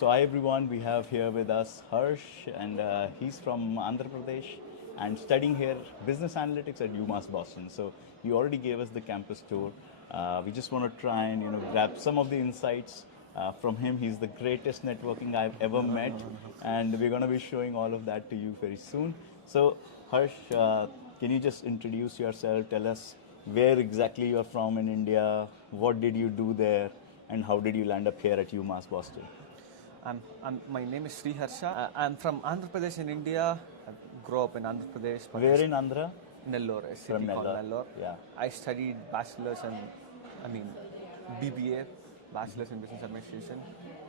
So hi everyone, we have here with us Harsh, and he's from Andhra Pradesh and studying here business analytics at UMass Boston. So he already gave us the campus tour. We just want to try and grab some of the insights from him. He's the greatest networking I've ever met, and we're going to be showing all of that to you very soon. So Harsh, can you just introduce yourself? Tell us where exactly you're from in India, what did you do there, and how did you land up here at UMass Boston? My name is Sri Harsha. I'm from Andhra Pradesh in India. I grew up in Andhra Pradesh. Where in Andhra? Nellore, a city From called Nellore. Nellore. Yeah. I studied bachelor's and, BBA, Bachelor's in Business Administration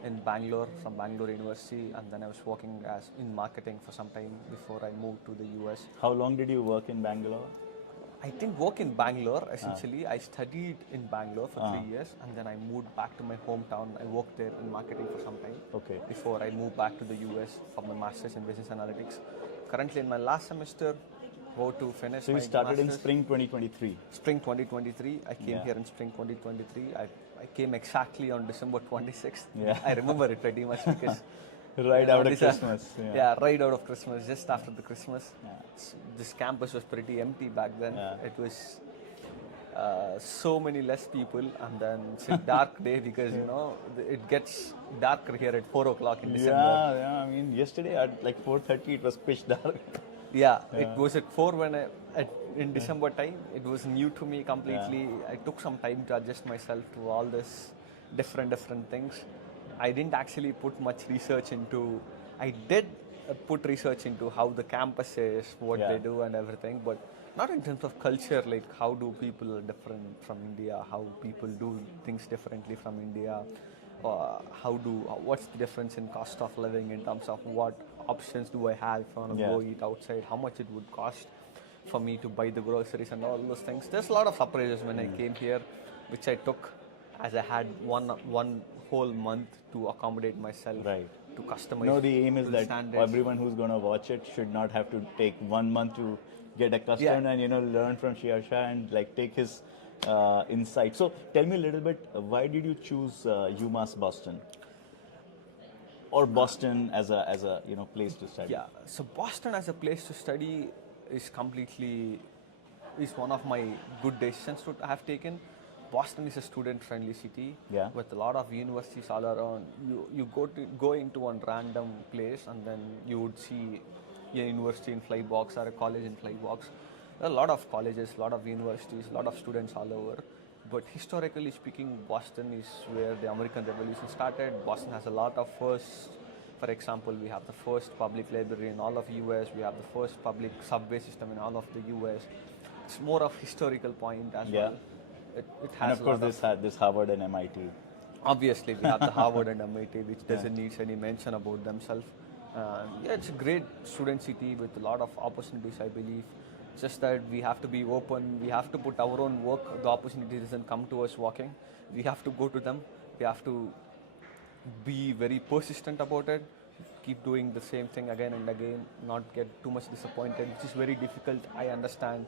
in Bangalore, from Bangalore University. And then I was working in marketing for some time before I moved to the US. How long did you work in Bangalore? I didn't work in Bangalore, essentially. I studied in Bangalore for 3 years, and then I moved back to my hometown. I worked there in marketing for some time before I moved back to the US for my master's in business analytics. Currently in my last semester, go to finish So my you started in master's. spring 2023. Spring 2023. I came here in spring 2023. I came exactly on December 26th. Yeah. I remember it pretty much because Right out of Christmas. yeah, right out of Christmas, just after the Christmas. This campus was pretty empty back then. It was so many less people, and then it's a dark day because it gets darker here at 4 o'clock in December. Yeah. I mean, yesterday at like 4:30 it was pitch dark. It was at 4 when in December time. It was new to me completely. I took some time to adjust myself to all this different things. I didn't actually put much research into. I did put research into how the campus is, what they do, and everything, but not in terms of culture. Like how do people are different from India? How people do things differently from India? What's the difference in cost of living in terms of what options do I have if I want to go eat outside? How much it would cost for me to buy the groceries and all those things. There's a lot of surprises when I came here, which I took as I had one whole month to accommodate myself, to customize. No, the aim is that standards. everyone who's going to watch it should not have to take 1 month to get accustomed and learn from Shiarsha and like take his insight. So tell me a little bit, why did you choose UMass Boston? Or Boston as a place to study? Yeah, so Boston as a place to study is one of my good decisions to have taken. Boston is a student-friendly city with a lot of universities all around. You go into one random place and then you would see a university in Flybox or a college in Flybox. There are a lot of colleges, a lot of universities, a lot of students all over. But historically speaking, Boston is where the American Revolution started. Boston has a lot of firsts. For example, we have the first public library in all of the US. We have the first public subway system in all of the US. It's more of historical point as well. It has, and of course, this Harvard and MIT. Obviously, we have the Harvard and MIT, which doesn't need any mention about themselves. It's a great student city with a lot of opportunities, I believe. Just that we have to be open. We have to put our own work. The opportunity doesn't come to us walking. We have to go to them. We have to be very persistent about it. Keep doing the same thing again and again. Not get too much disappointed, which is very difficult. I understand.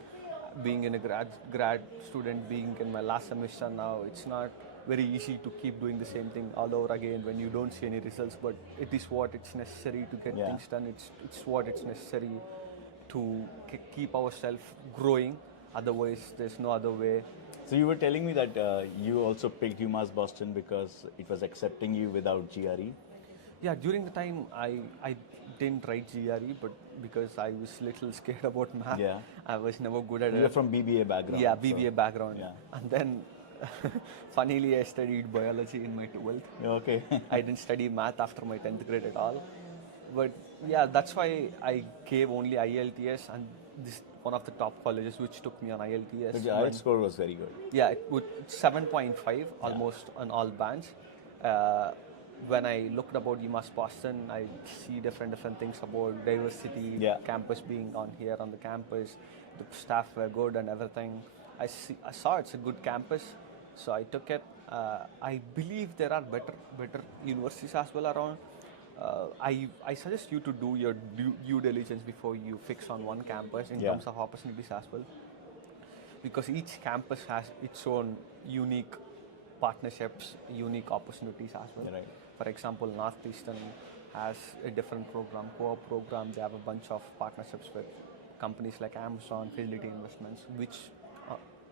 Being in a grad student, being in my last semester now, it's not very easy to keep doing the same thing all over again when you don't see any results, but it is what it's necessary to get things done. It's what it's necessary to keep ourselves growing. Otherwise, there's no other way. So you were telling me that you also picked UMass Boston because it was accepting you without GRE? Yeah, during the time I didn't write GRE, but because I was little scared about math, I was never good at it. You're from BBA background. Yeah, BBA background. And then, funnily, I studied biology in my 12th. Okay. I didn't study math after my 10th grade at all. But yeah, that's why I gave only IELTS, and this one of the top colleges which took me on IELTS. But your IELTS score was very good. Yeah, it would 7.5 almost on all bands. When I looked about UMass Boston, I see different things about diversity, campus being on here on the campus, the staff were good and everything. I saw it's a good campus, so I took it. I believe there are better universities as well around. I suggest you to do your due diligence before you fix on one campus in terms of opportunities as well, because each campus has its own unique partnerships, unique opportunities as well. Right. For example, Northeastern has a different program, co-op program. They have a bunch of partnerships with companies like Amazon, Fidelity Investments, which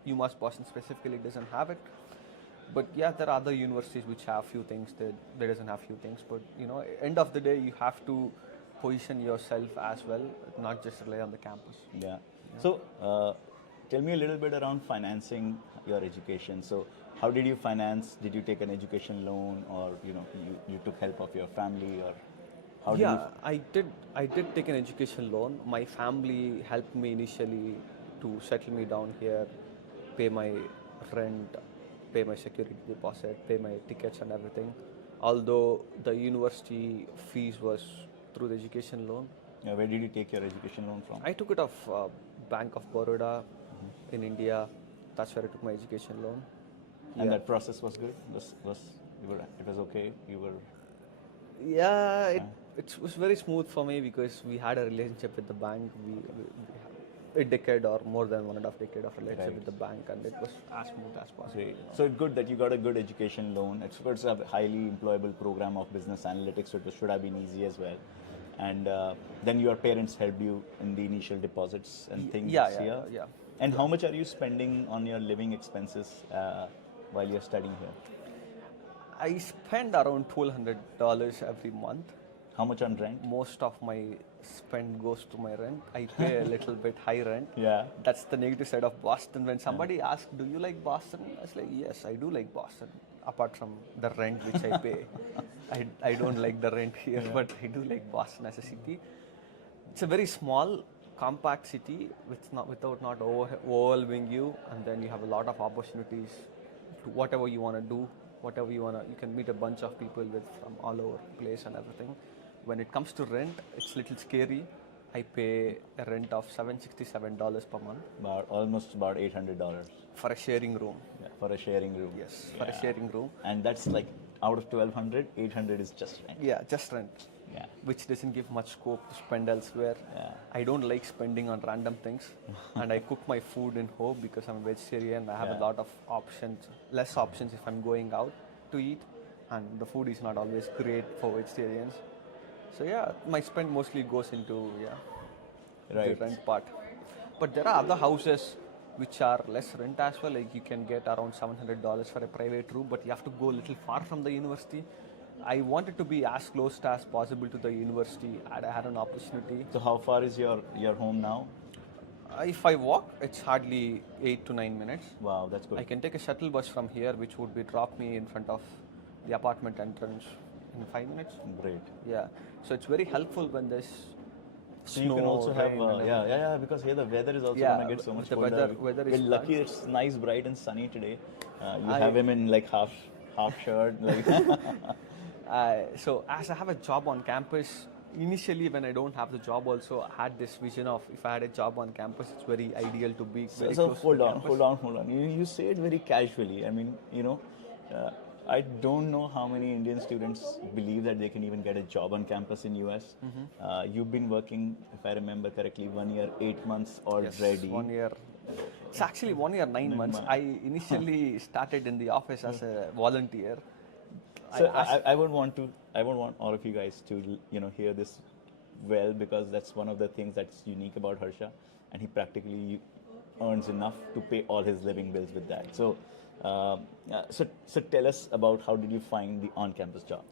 UMass Boston specifically doesn't have it. But yeah, there are other universities which have few things that they doesn't have few things. But end of the day, you have to position yourself as well, not just rely on the campus. Yeah. So, tell me a little bit around financing your education. So, how did you finance? Did you take an education loan, or you took help of your family, or how did you? Yeah, I did take an education loan. My family helped me initially to settle me down here, pay my rent, pay my security deposit, pay my tickets and everything. Although the university fees was through the education loan. Where did you take your education loan from? I took it off Bank of Baroda in India. That's where I took my education loan. And that process was good. It was okay. You were. Yeah, it was very smooth for me because we had a relationship with the bank. We had a decade or more than 1.5 decade of relationship with the bank, and it was as smooth as possible. Great. So it's good that you got a good education loan. It's a highly employable program of business analytics, so it should have been easy as well. And then your parents helped you in the initial deposits and things. Yeah. And how much are you spending on your living expenses while you're studying here? I spend around $1,200 every month. How much on rent? Most of my spend goes to my rent. I pay a little bit high rent. Yeah. That's the negative side of Boston. When somebody asks, "Do you like Boston?" I was like, "Yes, I do like Boston." Apart from the rent which I pay, I don't like the rent here, but I do like Boston as a city. It's a very small, compact city without not overwhelming you, and then you have a lot of opportunities to whatever you want to do. Whatever you can meet a bunch of people from all over the place and everything. When it comes to rent, it's a little scary. I pay a rent of $767 per month. Almost about $800. For a sharing room. Yeah, for a sharing room. Yes, for a sharing room. And that's like out of 1,200, 800 is just rent. Yeah, just rent. Yeah. Which doesn't give much scope to spend elsewhere. Yeah. I don't like spending on random things. And I cook my food in home because I'm a vegetarian. I have a lot of options, less options if I'm going out to eat. And the food is not always great for vegetarians. So yeah, my spend mostly goes into the rent part. But there are other houses which are less rent as well. Like you can get around $700 for a private room, but you have to go a little far from the university. I wanted to be as close as possible to the university. I had an opportunity. So how far is your home now? If I walk, it's hardly 8 to 9 minutes. Wow, that's good. I can take a shuttle bus from here, which would drop me in front of the apartment entrance in 5 minutes. Great. Yeah. So it's very helpful when there's So snow, you can also have rain, because here the weather is also Yeah, gonna get so much the colder. weather is We're lucky bad. it's nice, bright and sunny today. You have him in like half shirt. Like So as I have a job on campus, initially when I don't have the job also, I had this vision of if I had a job on campus, it's very ideal to be very so close to hold the on, campus. hold on. You say it very casually. I mean, I don't know how many Indian students believe that they can even get a job on campus in US. You've been working, if I remember correctly, 1 year, 8 months already. Yes, 1 year. It's actually 1 year, 9 months. I initially started in the office as a volunteer. So I would want all of you guys to hear this well, because that's one of the things that's unique about Harsha, and he practically earns enough to pay all his living bills with that. So so tell us about how did you find the on-campus job?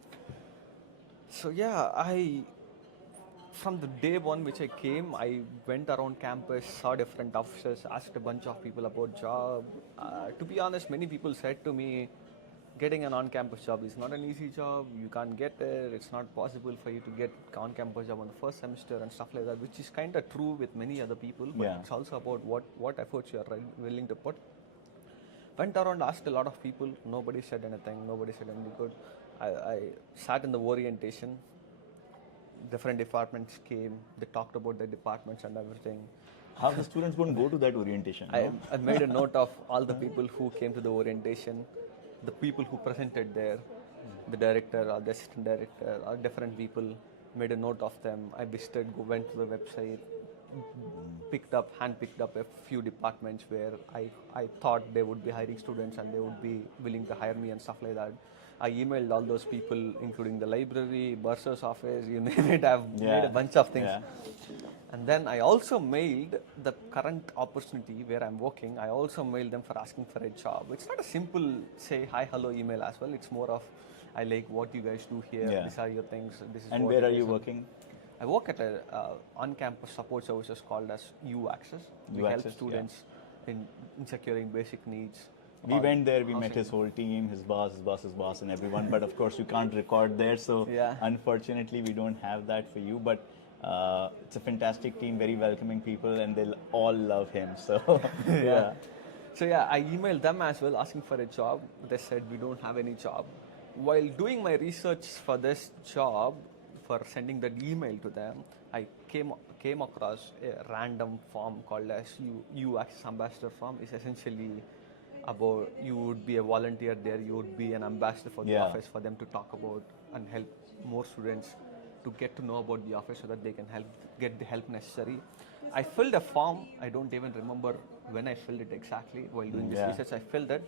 So yeah, from the day one which I came, I went around campus, saw different offices, asked a bunch of people about job. To be honest, many people said to me, getting an on-campus job is not an easy job. You can't get there. It's not possible for you to get on-campus job on the first semester and stuff like that, which is kind of true with many other people. But it's also about what efforts you are willing to put. Went around, asked a lot of people. Nobody said anything. Nobody said anything good. I sat in the orientation. Different departments came. They talked about their departments and everything. How the students won't go to that orientation? I made a note of all the people who came to the orientation, the people who presented there, the director or the assistant director or different people, made a note of them. I went to the website, hand-picked up a few departments where I thought they would be hiring students and they would be willing to hire me and stuff like that. I emailed all those people, including the library, bursar's office, you name it. I've made Yeah. a bunch of things. Yeah. And then I also mailed the current opportunity where I'm working. I also mailed them for asking for a job. It's not a simple say hi, hello email as well. It's more of, I like what you guys do here. Yeah. These are your things. This is And what where it are is. you And working? I work at a on-campus support services called as UAccess. We help UAccess, students in securing basic needs. We on went there, we met housing. his whole team, his boss, his boss's boss, and everyone. But of course, you can't record there, so Yeah. unfortunately, we don't have that for you. But it's a fantastic team, very welcoming people, and they'll all love him. So, yeah. So yeah, I emailed them as well asking for a job. They said we don't have any job. While doing my research for this job, for sending that email to them, I came across a random form called as UX Ambassador form. It's essentially about you would be a volunteer there, you would be an ambassador for the Yeah. office for them to talk about and help more students to get to know about the office so that they can get the help necessary. I filled a form. I don't even remember when I filled it exactly. While doing this Yeah. research, I filled it.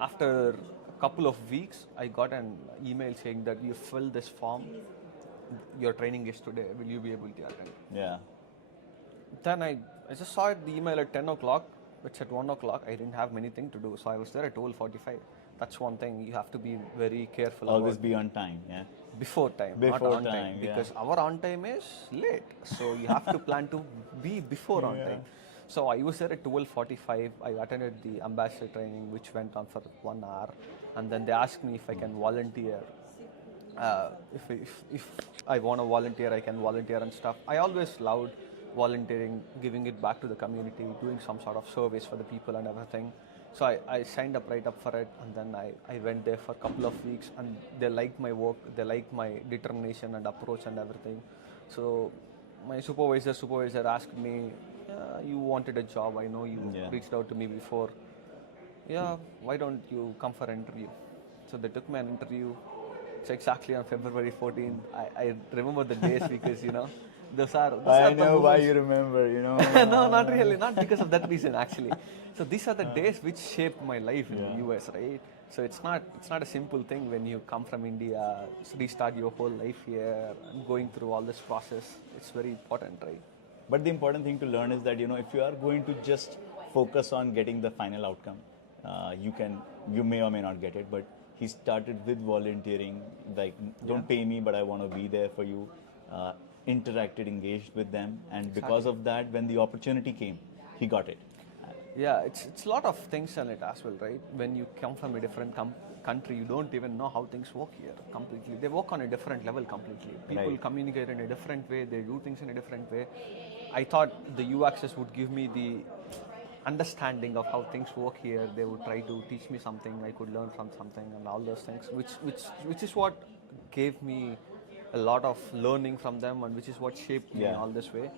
After a couple of weeks, I got an email saying that you filled this form. Your training is today. Will you be able to attend? Yeah. Then I just saw the email at 10 o'clock. It's at 1 o'clock. I didn't have anything to do. So I was there at 12:45. That's one thing. You have to be very careful Always about be on time. Yeah. before time, not Before on time, yeah. because our on time is late. So you have to plan to be before on Yeah. time. So I was there at 12:45. I attended the ambassador training, which went on for 1 hour, and then they asked me if I can volunteer. If I want to volunteer, I can volunteer and stuff. I always loved volunteering, giving it back to the community, doing some sort of service for the people and everything. So I signed up right up for it, and then I went there for a couple of weeks, and they liked my work, they liked my determination and approach and everything. So my supervisor asked me, you wanted a job, I know you Yeah. reached out to me before. Yeah, why don't you come for an interview? So they took me an interview. It's exactly on February 14th. I remember the days because, those are I the know why moments- you remember, you know. No, not really. Not because of that reason, actually. So these are the days which shaped my life in the US, right? So it's not a simple thing when you come from India, restart your whole life here, and going through all this process. It's very important, right? But the important thing to learn is that, you know, if you are going to just focus on getting the final outcome, you may or may not get it. But he started with volunteering, like, don't pay me, but I want to be there for you. Interacted, engaged with them, and because of that, when the opportunity came, he got it. Yeah, it's a lot of things in it as well, right? When you come from a different country, you don't even know how things work here completely. They work on a different level completely. People Right. communicate in a different way. They do things in a different way. I thought the UAccess would give me the understanding of how things work here. They would try to teach me something. I could learn from something and all those things, which is what gave me a lot of learning from them, and which is what shaped me in Yeah. all this way.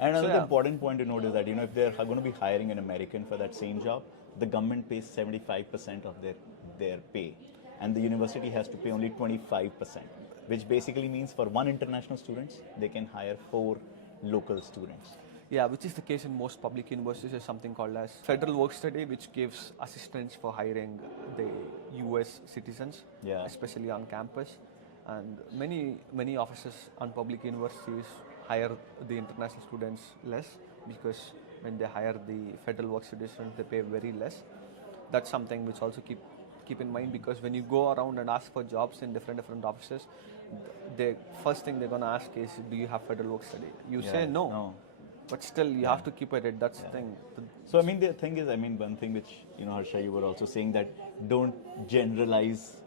And So, another yeah. important point to note is that, you know, if they're going to be hiring an American for that same job, the government pays 75% of their pay, and the university has to pay only 25%, which basically means for one international students, they can hire 4 local students. Yeah, which is the case in most public universities. There's something called as federal work study, which gives assistance for hiring the US citizens, Yeah. especially on campus. And many offices on public universities hire the international students less, because when they hire the federal work study students, they pay very less. That's something which also keep in mind, because when you go around and ask for jobs in different offices, the first thing they're gonna ask is, do you have federal work study? You Yeah, say no. no. But still, you have to keep at it. That's the thing. So, I mean, the thing is, I mean, one thing which, you know, Harsha, you were also saying that don't generalize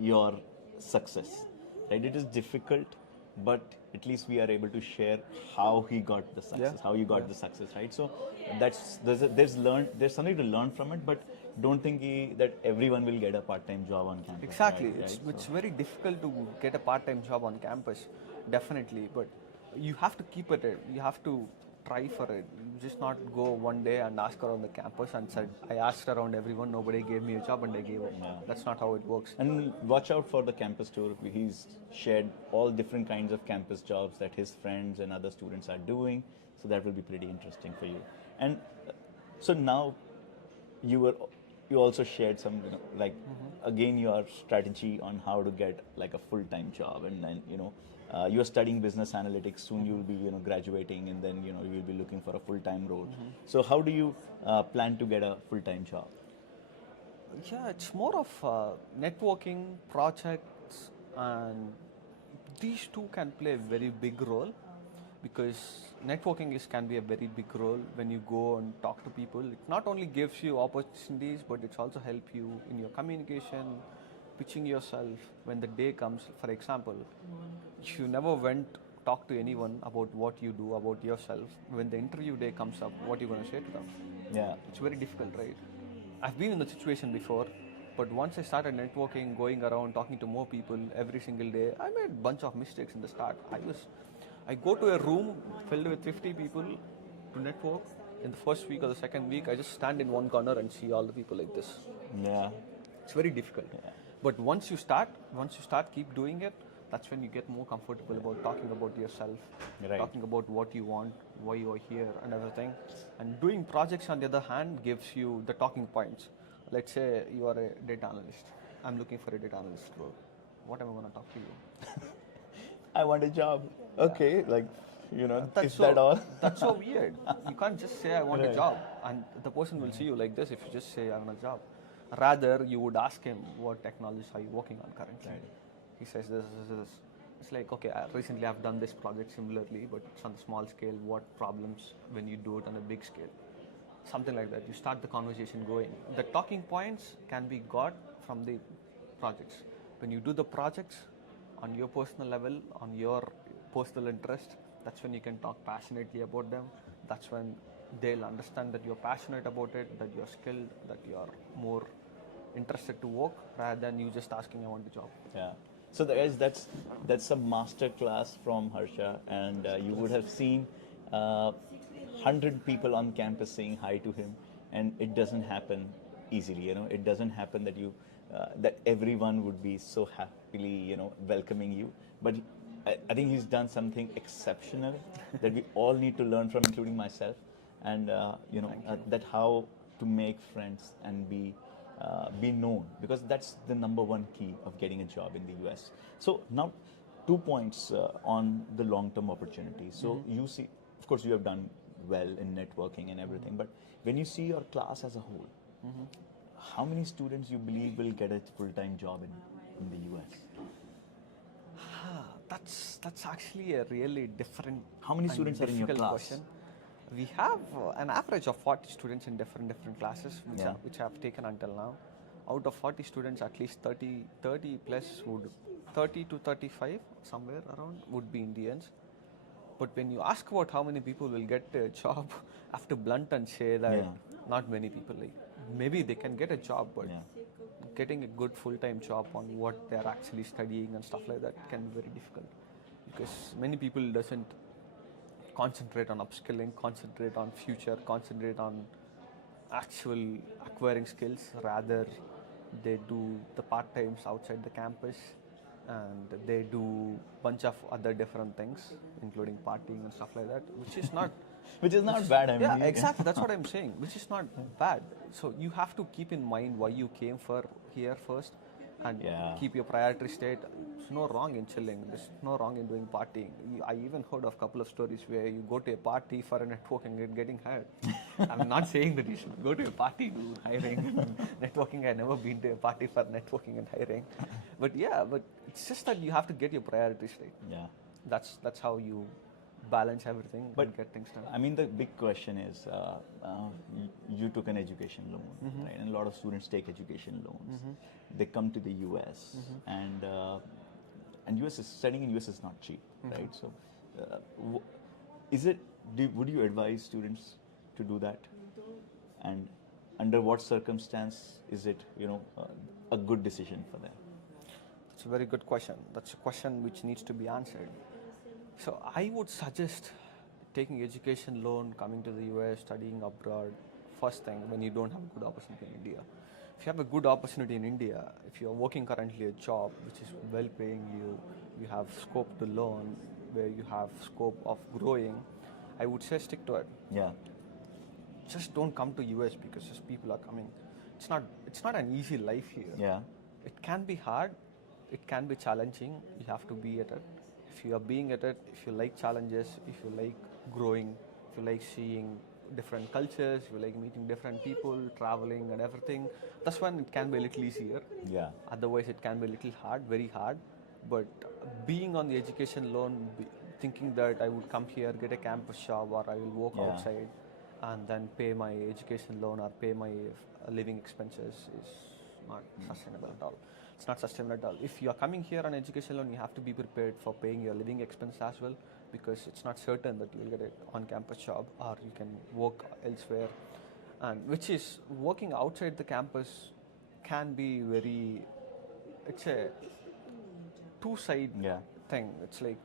your success, right? It is difficult, but at least we are able to share how he got the success, how you got the success, right? So there's something to learn from it, but don't think that everyone will get a part-time job on campus. Exactly. right? It's very difficult to get a part-time job on campus, definitely. But you have to keep at it. You have to try for it. You just not go one day and ask around the campus and said, I asked around everyone, nobody gave me a job and I gave it. Yeah. That's not how it works. And watch out for the campus tour. He's shared all different kinds of campus jobs that his friends and other students are doing. So that will be pretty interesting for you. And so now you were you also shared some, like again your strategy on how to get like a full-time job, and then you are studying business analytics. Soon you will be graduating, and then you will be looking for a full-time role. So how do you plan to get a full-time job? Yeah, it's more of networking, projects, and these two can play a very big role, because networking can be a very big role when you go and talk to people. It not only gives you opportunities, but it's also help you in your communication, pitching yourself when the day comes. For example, if you never went talk to anyone about what you do, about yourself, when the interview day comes up, what are you going to say to them? Yeah. It's very difficult, right? I've been in the situation before, but once I started networking, going around, talking to more people every single day, I made a bunch of mistakes in the start. I go to a room filled with 50 people to network. In the first week or the second week, I just stand in one corner and see all the people like this. Yeah. It's very difficult. Yeah. But once you start, keep doing it, that's when you get more comfortable about talking about yourself, Right. talking about what you want, why you are here, and everything. And doing projects, on the other hand, gives you the talking points. Let's say you are a data analyst. I'm looking for a data analyst role. What am I going to talk to you? I want a job. Okay, like That's is that all? That's so weird. You can't just say I want a Right. job, and the person will see you like this if you just say I want a job. Rather, you would ask him, what technologies are you working on currently? Right. He says this. It's like, okay, recently I've done this project similarly, but it's on a small scale. What problems when you do it on a big scale? Something like that. You start the conversation going. The talking points can be got from the projects. When you do the projects on your personal level, on your personal interest, that's when you can talk passionately about them. That's when they'll understand that you're passionate about it, that you're skilled, that you're more interested to work, rather than you just asking, I want a job. Yeah. So guys, that's a master class from Harsha, and you would have seen 100 people on campus saying hi to him, and it doesn't happen easily. It doesn't happen that that everyone would be so happily welcoming you. But I think he's done something exceptional that we all need to learn from, including myself, and that how to make friends and be known, because that's the number one key of getting a job in the US. So now 2 points on the long-term opportunities. So you see, of course, you have done well in networking and everything, but when you see your class as a whole, how many students you believe will get a full-time job in the US? That's actually a really different. How many and students are in your difficult class? Question. We have an average of 40 students in different classes, which I have taken until now. Out of 40 students, at least 30 plus 30 to 35 somewhere around would be Indians. But when you ask about how many people will get a job, I have to blunt and say that not many people. Like, maybe they can get a job, but getting a good full-time job on what they're actually studying and stuff like that can be very difficult, because many people doesn't concentrate on upskilling, concentrate on future, concentrate on actual acquiring skills. Rather, they do the part-times outside the campus, and they do bunch of other different things, including partying and stuff like that, which is not Which is not bad. I mean, yeah, exactly. That's what I'm saying. Which is not bad. So you have to keep in mind why you came here first, and keep your priority straight. There's no wrong in chilling. There's no wrong in doing partying. I even heard of a couple of stories where you go to a party for a networking and getting hired. I'm not saying that you should go to a party to hiring. Networking, I've never been to a party for networking and hiring. But it's just that you have to get your priorities straight. Yeah. That's how you balance everything and get things done. I mean, the big question is, you took an education loan, right? And a lot of students take education loans. They come to the US, and US is studying in US is not cheap, right? So, would you advise students to do that? And under what circumstance is it, a good decision for them? It's a very good question. That's a question which needs to be answered. So I would suggest taking education loan, coming to the US, studying abroad, first thing when you don't have a good opportunity in India. If you have a good opportunity in India, if you are working currently a job which is well paying you, you have scope to learn, where you have scope of growing, I would say stick to it. Yeah. Just don't come to US because just people are coming. It's not it's not an easy life here. Yeah. It can be hard, it can be challenging. You have to be at it. If you are being at it, if you like challenges, if you like growing, if you like seeing different cultures, if you like meeting different people, traveling and everything, that's when it can be a little easier. Yeah. Otherwise, it can be a little hard, very hard. But being on the education loan, thinking that I would come here, get a campus job, or I will work Yeah. outside and then pay my education loan or pay my living expenses is not sustainable at all. It's not sustainable at all. If you are coming here on education loan, you have to be prepared for paying your living expense as well, because it's not certain that you will get an on-campus job or you can work elsewhere. And which is working outside the campus can be very, it's a two-side Yeah. thing. It's like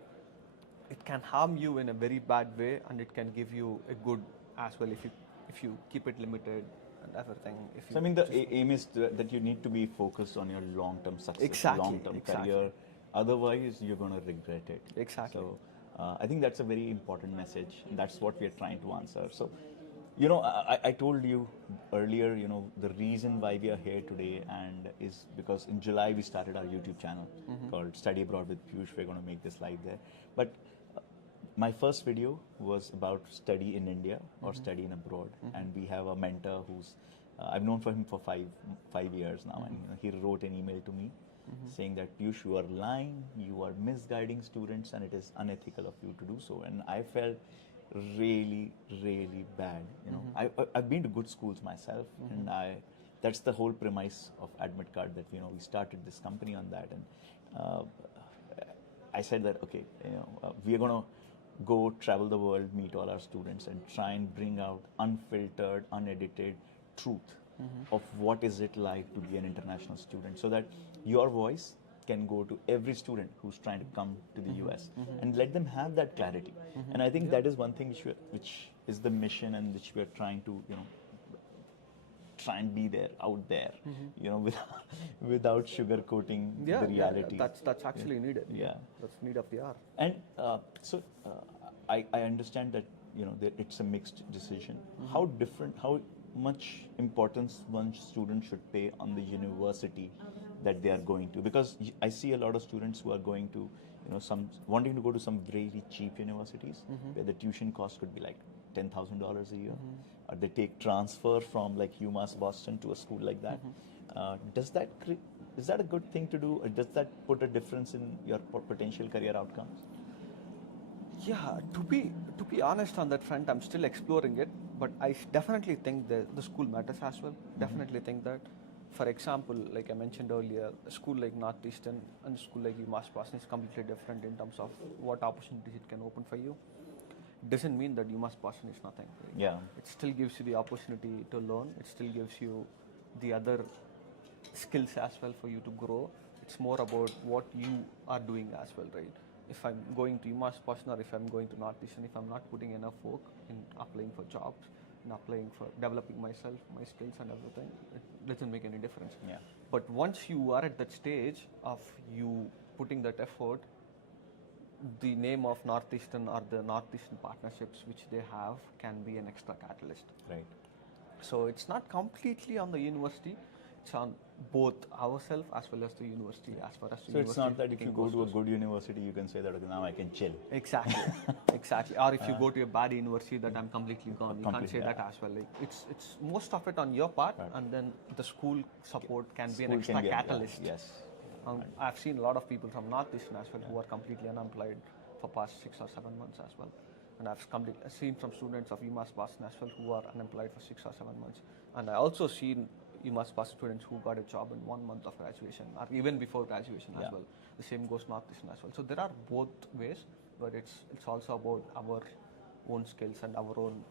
it can harm you in a very bad way, and it can give you a good as well if you keep it limited and everything. If you So I mean, the aim is that you need to be focused on your long-term success, Exactly, long-term exactly. career. Otherwise, you're going to regret it. Exactly. So I think that's a very important message. That's what we are trying to answer. So, you know, I told you earlier, you know, the reason why we are here today and is because in July we started our YouTube channel called Study Abroad with Piyush. We're going to make this live there. But my first video was about study in India or study in abroad, and we have a mentor who's I've known for him for five years now, and you know, he wrote an email to me saying that Piyush, you are lying, you are misguiding students, and it is unethical of you to do so. And I felt really, really bad. You know, I've been to good schools myself, and that's the whole premise of Admit Card, that you know we started this company on that, and I said that okay, you know, we are gonna go travel the world, meet all our students, and try and bring out unfiltered, unedited truth of what is it like to be an international student, so that your voice can go to every student who's trying to come to the US and let them have that clarity. And I think that is one thing which is the mission, and which we are trying to, you know, try and be there, out there, you know, without sugarcoating the reality. That's actually needed. Yeah. That's need of the hour. And so I understand that, you know, that it's a mixed decision. How much importance one student should pay on the university that they are going to? Because I see a lot of students who are going to, you know, wanting to go to some very cheap universities where the tuition cost could be like $10,000 a year, or they take transfer from like UMass Boston to a school like that. Is that a good thing to do, or does that put a difference in your potential career outcomes? Yeah, to be honest on that front, I'm still exploring it, but I definitely think that the school matters as well. Definitely think that. For example, like I mentioned earlier, a school like Northeastern and a school like UMass Boston is completely different in terms of what opportunities it can open for you. Doesn't mean that UMass Boston is nothing. Yeah. It still gives you the opportunity to learn. It still gives you the other skills as well for you to grow. It's more about what you are doing as well, right? If I'm going to UMass Boston or if I'm going to Northeastern, if I'm not putting enough work in applying for jobs, in applying for developing myself, my skills and everything, it doesn't make any difference. Yeah. But once you are at that stage of you putting that effort, the name of Northeastern or the Northeastern partnerships which they have can be an extra catalyst. Right. So it's not completely on the university, it's on both ourselves as well as the university, as far as the So it's university not that if you go to a goes. good university, you can say that okay, now I can chill. Exactly, exactly. Or if you go to a bad university, that I'm completely gone. You can't say that as well. Like it's most of it on your part, and then the school support can be an School extra can be catalyst. yes. I've seen a lot of people from Northeastern as well who are completely unemployed for past 6 or 7 months as well. And I've seen from students of UMass Boston as well who are unemployed for 6 or 7 months. And I also seen UMass Boston students who got a job in 1 month of graduation or even before graduation as well. The same goes Northeastern as well. So there are both ways, but it's also about our own skills and our own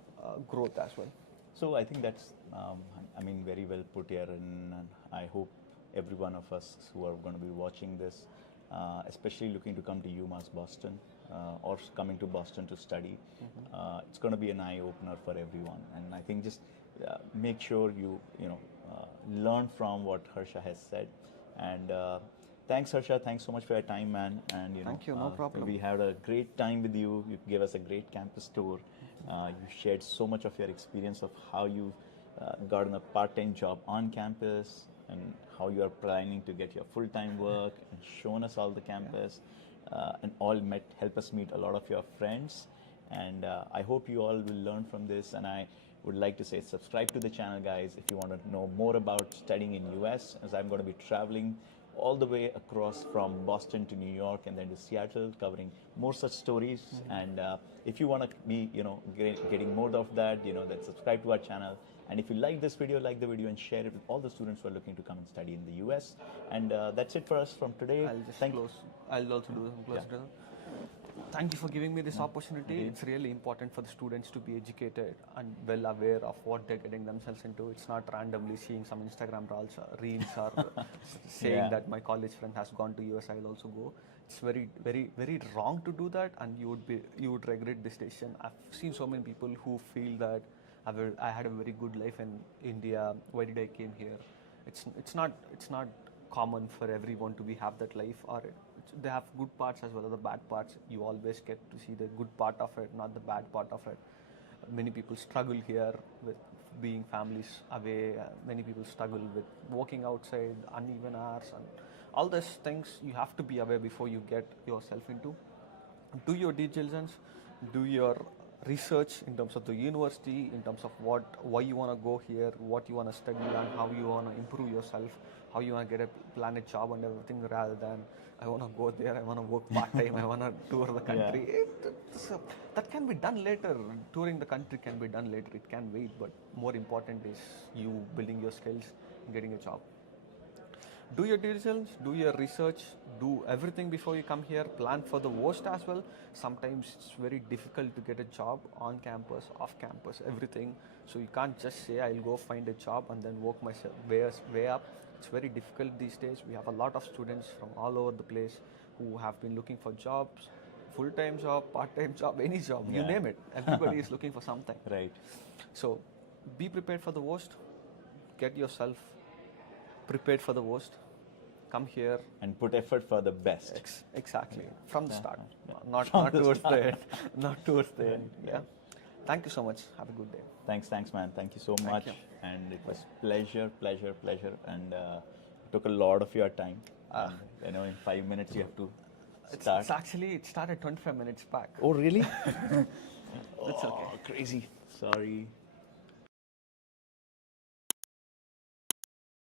growth as well. So I think that's, I mean, very well put here, and I hope every one of us who are going to be watching this, especially looking to come to UMass Boston or coming to Boston to study, it's going to be an eye opener for everyone. And I think just make sure you learn from what Harsha has said. And thanks, Harsha. Thanks so much for your time, man. And Thank you. No problem. We had a great time with you. You gave us a great campus tour. You shared so much of your experience of how you gotten a part-time job on campus, and how you are planning to get your full-time work, and shown us all the campus, and all help us meet a lot of your friends. And I hope you all will learn from this. And I would like to say subscribe to the channel, guys, if you want to know more about studying in US, as I'm going to be traveling all the way across from Boston to New York and then to Seattle, covering more such stories. And if you want to be, getting more of that, then subscribe to our channel. And if you like this video, like the video and share it with all the students who are looking to come and study in the US. And that's it for us from today. I'll just close. I'll also do some close. Yeah. Thank you for giving me this opportunity. Indeed. It's really important for the students to be educated and well aware of what they're getting themselves into. It's not randomly seeing some Instagram reels or saying that my college friend has gone to US, I'll also go. It's very, very, very wrong to do that, and you would regret this decision. I've seen so many people who feel that I had a very good life in India. Why did I came here? It's not common for everyone to have that life, or they have good parts as well as the bad parts. You always get to see the good part of it, not the bad part of it. Many people struggle here with being families away. Many people struggle with working outside, uneven hours, and all these things you have to be aware before you get yourself into. Do your due diligence, do your research in terms of the university, in terms of why you want to go here, what you want to study, and how you want to improve yourself, how you want to plan a job and everything, rather than I want to go there, I want to work part-time, I want to tour the country. That can be done later. Touring the country can be done later. It can wait, but more important is you building your skills and getting a job. Do your due diligence, do your research, do everything before you come here. Plan for the worst as well. Sometimes it's very difficult to get a job on campus, off campus, everything. So you can't just say I'll go find a job and then work myself way up. It's very difficult these days. We have a lot of students from all over the place who have been looking for jobs, full-time job, part-time job, any job, you name it. Everybody is looking for something. Right. So be prepared for the worst. Get yourself prepared for the worst. Come here and put effort for the best. Exactly. From the start. Yeah. Not towards the end. Not towards the end. Yeah. Thank you so much. Have a good day. Thanks, man. Thank you so much. You. And it was pleasure. And it took a lot of your time. In 5 minutes you have to start. It started 25 minutes back. Oh, really? That's okay. Crazy. Sorry.